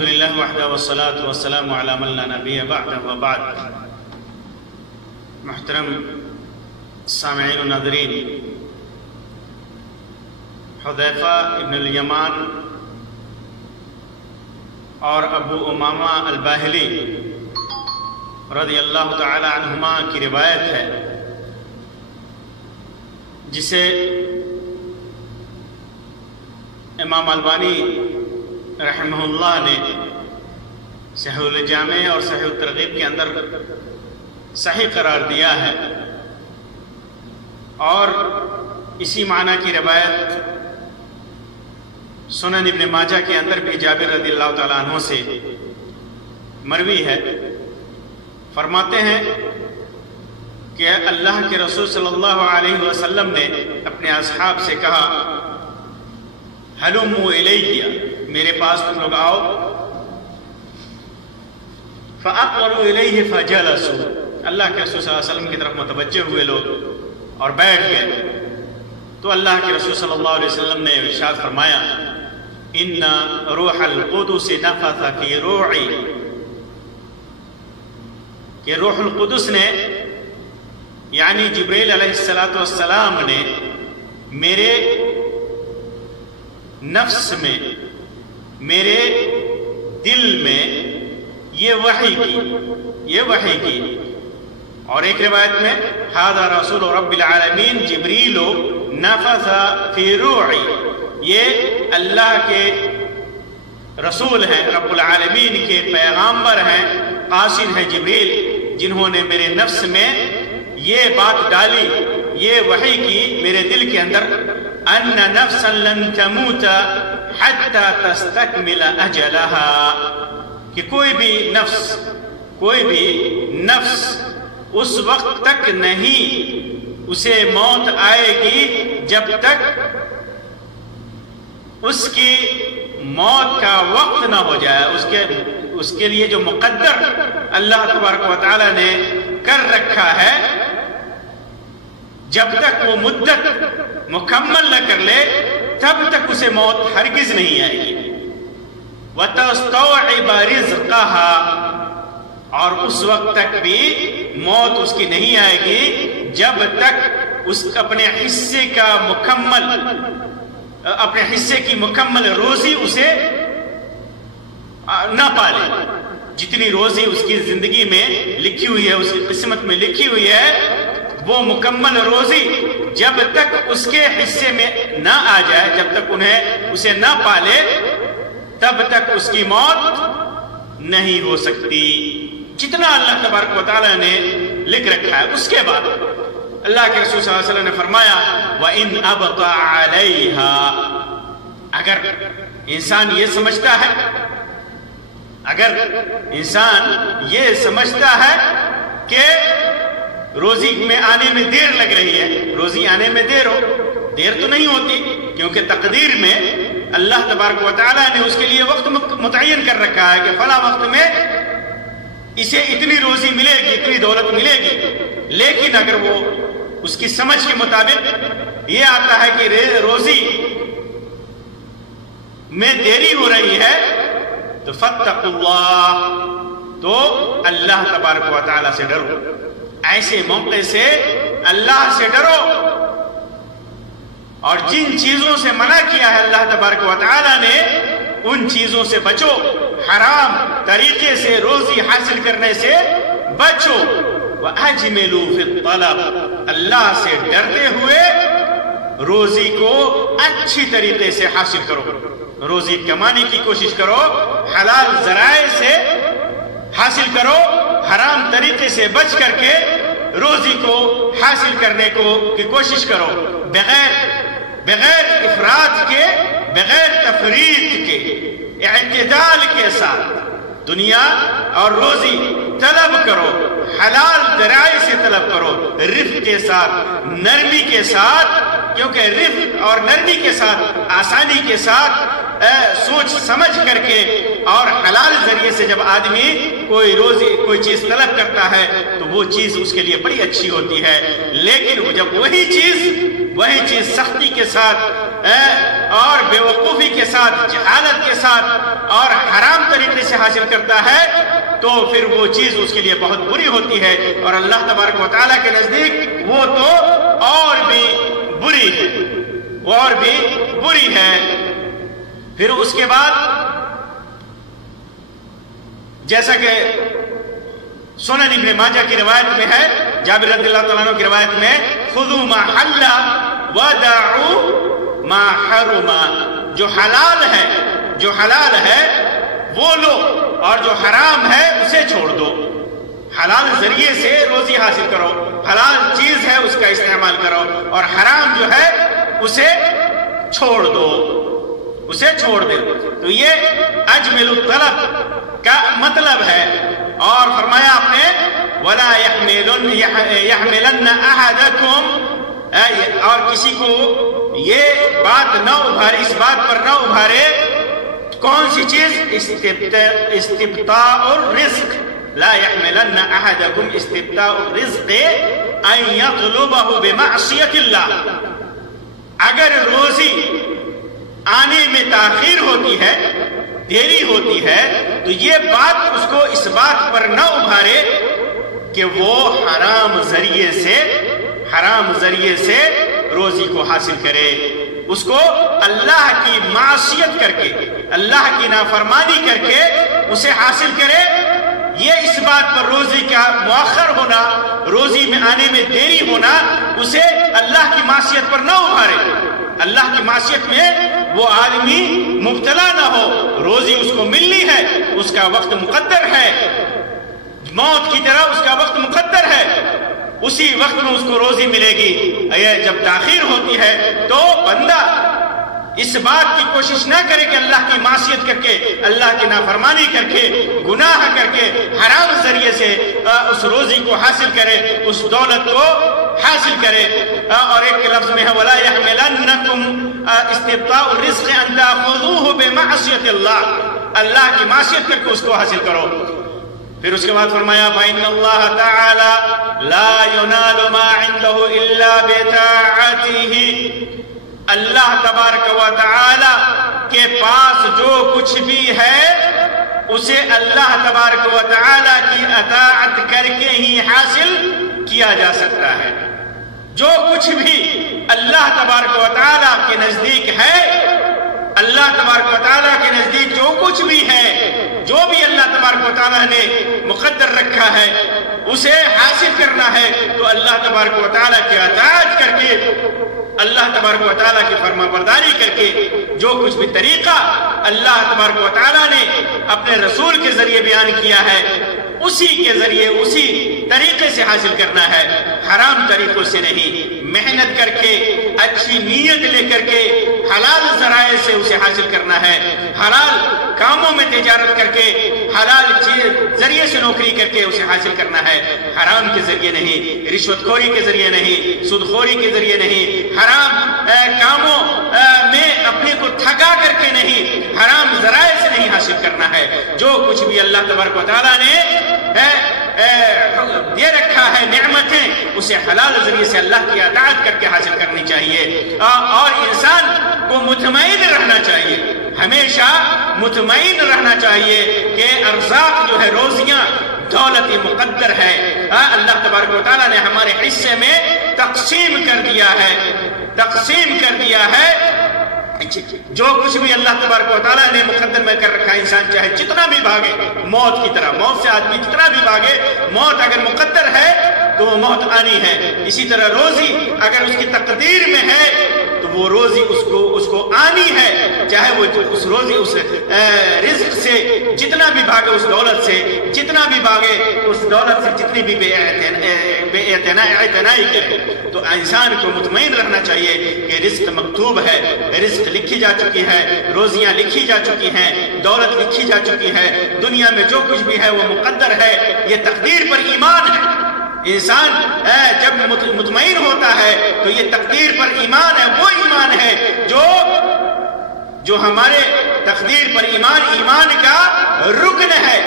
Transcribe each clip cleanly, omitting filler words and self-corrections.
الحمدللہ وحدہ والصلاة والسلام علی من لا نبی بعدہ وبعد۔ محترم سامعین و ناظرین، حذیفہ ابن الیمان اور ابو امامہ الباہلی رضی اللہ تعالی عنہما کی روایت ہے، جسے امام البانی رحمہ اللہ نے صحیح الجامع اور صحیح الترغیب کے اندر صحیح قرار دیا ہے، اور اسی معنی کی روایت سنن ابن ماجہ کے اندر بھی جابر رضی اللہ تعالیٰ عنہ سے مروی ہے۔ فرماتے ہیں کہ اللہ کے رسول صلی اللہ علیہ وسلم نے اپنے اصحاب سے کہا، ہلموا الیہ، میرے پاس تم لوگ آؤ۔ فاقبلوا الیہ فجلسوا، اللہ کے رسول صلی اللہ علیہ وسلم کی طرف متوجہ ہوئے لوگ اور بیٹھ گئے۔ تو اللہ کے رسول صلی اللہ علیہ وسلم نے ارشاد فرمایا، ان روح القدس نفث فی روعی، کہ روح القدس نے یعنی جبریل علیہ السلام نے میرے نفس میں، میرے دل میں یہ وحی کی۔ اور ایک روایت میں ھذا رسول رب العالمین جبریل نفث فی روعی، یہ اللہ کے رسول ہیں، رب العالمین کے پیغامبر ہیں، قاصد ہیں جبریل، جنہوں نے میرے نفس میں یہ بات ڈالی، یہ وحی کی میرے دل کے اندر، ان نفسا لن تموت حتی تستکمل اجلها، کہ کوئی بھی نفس اس وقت تک نہیں اسے موت آئے گی جب تک اس کی موت کا وقت نہ ہو جائے، اس کے لیے جو مقدر اللہ تبارک و تعالی نے کر رکھا ہے، جب تک وہ مدت مکمل نہ کر لے تب تک اسے موت ہرگز نہیں آئے گی۔ وَتَسْتَوْعِبَ رِزْقَهَا، اور اس وقت تک بھی موت اس کی نہیں آئے گی جب تک اس اپنے حصے کی مکمل روزی اسے نہ پالے۔ جتنی روزی اس کی زندگی میں لکھی ہوئی ہے، اس کی قسمت میں لکھی ہوئی ہے، وہ مکمل روزی جب تک اس کے حصے میں نہ آ جائے، جب تک اسے نہ پالے، تب تک اس کی موت نہیں ہو سکتی۔ جتنا اللہ تبارک و تعالی نے لکھ رکھا ہے، اس کے بعد اللہ کے رسول صلی اللہ علیہ وسلم نے فرمایا، وَإِنْ أَبْطَعَ عَلَيْهَا، اگر انسان یہ سمجھتا ہے کہ روزی میں آنے میں دیر لگ رہی ہے، روزی آنے میں دیر تو نہیں ہوتی، کیونکہ تقدیر میں اللہ تبارک و تعالیٰ نے اس کے لیے وقت متعین کر رکھا ہے کہ فلاں وقت میں اسے اتنی روزی ملے گی، اتنی دولت ملے گی۔ لیکن اگر وہ اس کی سمجھ کے مطابق یہ آتا ہے کہ روزی میں دیری ہو رہی ہے، تو فاتقوا اللہ، تو اللہ تبارک و تعالیٰ سے ڈرو، ایسے موقع سے اللہ سے ڈرو، اور جن چیزوں سے منع کیا ہے اللہ تبارک و تعالیٰ نے ان چیزوں سے بچو، حرام طریقے سے روزی حاصل کرنے سے بچو۔ وَأَجْمِلُوا فِي الطَّلَبِ، اللہ سے ڈرتے ہوئے روزی کو اچھی طریقے سے حاصل کرو، روزی کمانے کی کوشش کرو، حلال ذرائع سے حاصل کرو، حرام طریقے سے بچ کر کے روزی کو حاصل کرنے کی کوشش کرو، بغیر افراط کے، بغیر تفریط کے، اعتدال کے ساتھ دنیا اور روزی طلب کرو، حلال ذرائع سے طلب کرو، رفق کے ساتھ، نرمی کے ساتھ، کیونکہ رفق اور نرمی کے ساتھ، آسانی کے ساتھ، سوچ سمجھ کر کے اور حلال ذریعے سے جب آدمی کوئی چیز طلب کرتا ہے تو وہ چیز اس کے لیے بڑی اچھی ہوتی ہے۔ لیکن جب وہی چیز سختی کے ساتھ اور بیوقوفی کے ساتھ، جہالت کے ساتھ اور حرام طریقے سے حاصل کرتا ہے تو پھر وہ چیز اس کے لیے بہت بری ہوتی ہے، اور اللہ تبارک و تعالیٰ کے نزدیک وہ تو اور بھی بری ہے، اور بھی بری ہے۔ پھر اس کے بعد جیسا کہ سنن ابن ماجہ کی روایت میں ہے، جابر رضی اللہ تعالیٰ عنہ کی روایت میں، خذوا ما حل ودعوا ما حرم، جو حلال ہے وہ لو اور جو حرام ہے اسے چھوڑ دو۔ حلال ذریعے سے روزی حاصل کرو، حلال چیز ہے اس کا استعمال کرو، اور حرام جو ہے اسے چھوڑ دو، اسے چھوڑ دے۔ تو یہ اجمل الطلب کا مطلب ہے۔ اور فرمایا آپ نے وَلَا يَحْمِلَنَّ أَحَدَكُمْ، اور کسی کو یہ بات نہ ابھارے، اس بات پر نہ ابھارے، کون سی چیز؟ استبطاء الرزق، لا يحملن احدكم استبطاء الرزق ان يطلبه بمعصية اللہ۔ اگر روزی آنے میں تاخیر ہوتی ہے، دیری ہوتی ہے، تو یہ بات اس کو اس بات پر نہ ابھارے کہ وہ حرام ذریعے سے روزی کو حاصل کرے، اس کو اللہ کی معصیت کر کے، اللہ کی نافرمانی کر کے اسے حاصل کرے۔ یہ اس بات پر روزی کا مؤخر ہونا، روزی میں آنے میں دیری ہونا، اسے اللہ کی معصیت پر نہ ابھارے۔ اللہ کی معصیت میں وہ آدمی مبتلا نہ ہو، روزی اس کو ملنی ہے، اس کا وقت مقدر ہے، موت کی طرح اس کا وقت مقدر ہے، اسی وقت میں اس کو روزی ملے گی۔ جب تاخیر ہوتی ہے تو بندہ اس بات کی کوشش نہ کرے کہ اللہ کی معصیت کر کے، اللہ کی نافرمانی کر کے، گناہ کر کے، حرام ذریعے سے اس روزی کو حاصل کرے، اس دولت کو حاصل کرے۔ اور ایک لفظ میں ہے وَلَا يَحْمِلَنَّكُمْ اسْتِبْطَاءُ الرِّزْقِ أَن تَأْخُذُوهُ بِمَعْصِيَةِ اللَّهِ، اللہ کی معصیت کر کے اس کو حاصل کرو۔ پھر اس کے بعد فرمایا فَإِنَّ اللَّهَ تَعَالَى لَا يُنَالُ مَا عِنْدَهُ إِلَّا بِطَاعَتِهِ، اللہ تبارک و تعالی کے پاس جو کچھ بھی ہے اسے اللہ تبارک و تعالی کی اطاعت کر کے ہی حاصل کیا جا سکتا ہے۔ جو کچھ بھی اللہ تبارک و تعالی کے نزدیک ہے، اللہ تبارک و تعالیٰ کے نزدیک جو کچھ بھی ہے، جو بھی اللہ تبارک و تعالیٰ نے مقدر رکھا ہے اسے حاصل کرنا ہے، تو اللہ تبارک و تعالیٰ کی اطاعت کر کے، اللہ تبارک و تعالیٰ کی فرما برداری کر کے، جو کچھ بھی طریقہ اللہ تبارک و تعالیٰ نے اپنے رسول کے ذریعے بیان کیا ہے اسی کے ذریعے، اسی طریقے سے حاصل کرنا ہے، حرام طریقوں سے نہیں، محنت کر کے، اچھی نیت لے کر کے، حلال ذرائع سے اسے حاصل کرنا ہے، حلال کاموں میں تجارت کر کے، حلال ذریعے سے نوکری کر کے اسے حاصل کرنا ہے، حرام کے ذریعے نہیں، رشوت خوری کے ذریعے نہیں، سود خوری کے ذریعے نہیں، حرام کاموں میں اپنے کو تھکا کر کے نہیں، حرام ذرائع سے نہیں حاصل کرنا ہے۔ جو کچھ بھی اللہ تبارک و تعالیٰ نے دے رکھا ہے نعمتیں، اسے حلال ذریعے سے اللہ کی اطاعت کر کے حاصل کرنی چاہیے، اور انسان کو مطمئن رہنا چاہیے، ہمیشہ مطمئن رہنا چاہیے کہ ارزاق جو ہے، روزیاں، دولت مقدر ہے، اللہ تبارک و تعالیٰ نے ہمارے حصے میں تقسیم کر دیا ہے، جو کچھ بھی اللہ تبارک و تعالیٰ نے مقدر میں کر رکھا ہے، انسان چاہے جتنا بھی بھاگے، موت کی طرح، موت سے آدمی جتنا بھی بھاگے، موت اگر مقدر ہے تو وہ موت آنی ہے۔ اسی طرح روزی اگر اس کی تقدیر میں ہے تو وہ روزی اس کو آنی ہے، چاہے وہ اس روزی، اس رزق سے جتنا بھی بھاگے، اس دولت سے جتنا بھی بھاگے، اس دولت سے جتنی بھی بے اعتنائی کرے، تو انسان کو مطمئن رہنا چاہیے کہ رزق مکتوب ہے، رزق لکھی جا چکی ہے، روزیاں لکھی جا چکی ہیں، دولت لکھی جا چکی ہے، دنیا میں جو کچھ بھی ہے وہ مقدر ہے۔ یہ تقدیر پر ایمان ہے۔ انسان جب مطمئن ہوتا ہے تو یہ تقدیر پر ایمان ہے، وہ ایمان ہے جو ہمارے تقدیر پر ایمان کا رکن ہے۔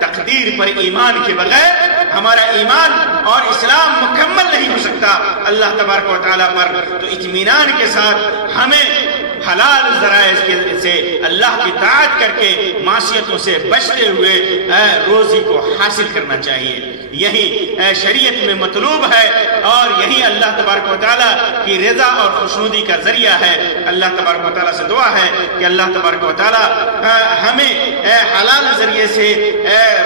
تقدیر پر ایمان کے بغیر ہمارا ایمان اور اسلام مکمل نہیں ہو سکتا اللہ تبارک و تعالیٰ پر۔ تو اطمینان کے ساتھ ہمیں حلال ذرائع سے اللہ کی طاعت کر کے معصیتوں سے بچتے ہوئے روزی کو حاصل کرنا چاہیے. یہی شریعت میں مطلوب ہے اور یہی اللہ تبارک و تعالیٰ کی رضا اور خوشنودی کا ذریعہ ہے. اللہ تبارک و تعالیٰ سے دعا ہے کہ اللہ تبارک و تعالیٰ ہمیں حلال ذریعے سے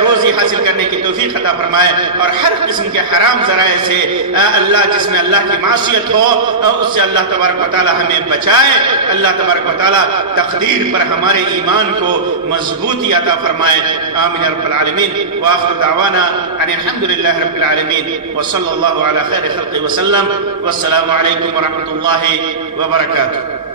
روزی حاصل کرنے کی توفیق عطا فرمائے اور ہر قسم کے حرام ذرائع سے جس میں اللہ کی معصیت ہو اس سے اللہ تبارک و تعالیٰ ہمیں بچائے. اللہ تبارک و تعالیٰ تقدیر پر ہمارے ایمان کو مضبوطی عطا فرمائے. آمین رب العالمین. وآخر دعوانا ان الحمدللہ رب العالمین وصلی اللہ علی خیر خلق وسلم. والسلام علیکم ورحمۃ اللہ وبرکاتہ.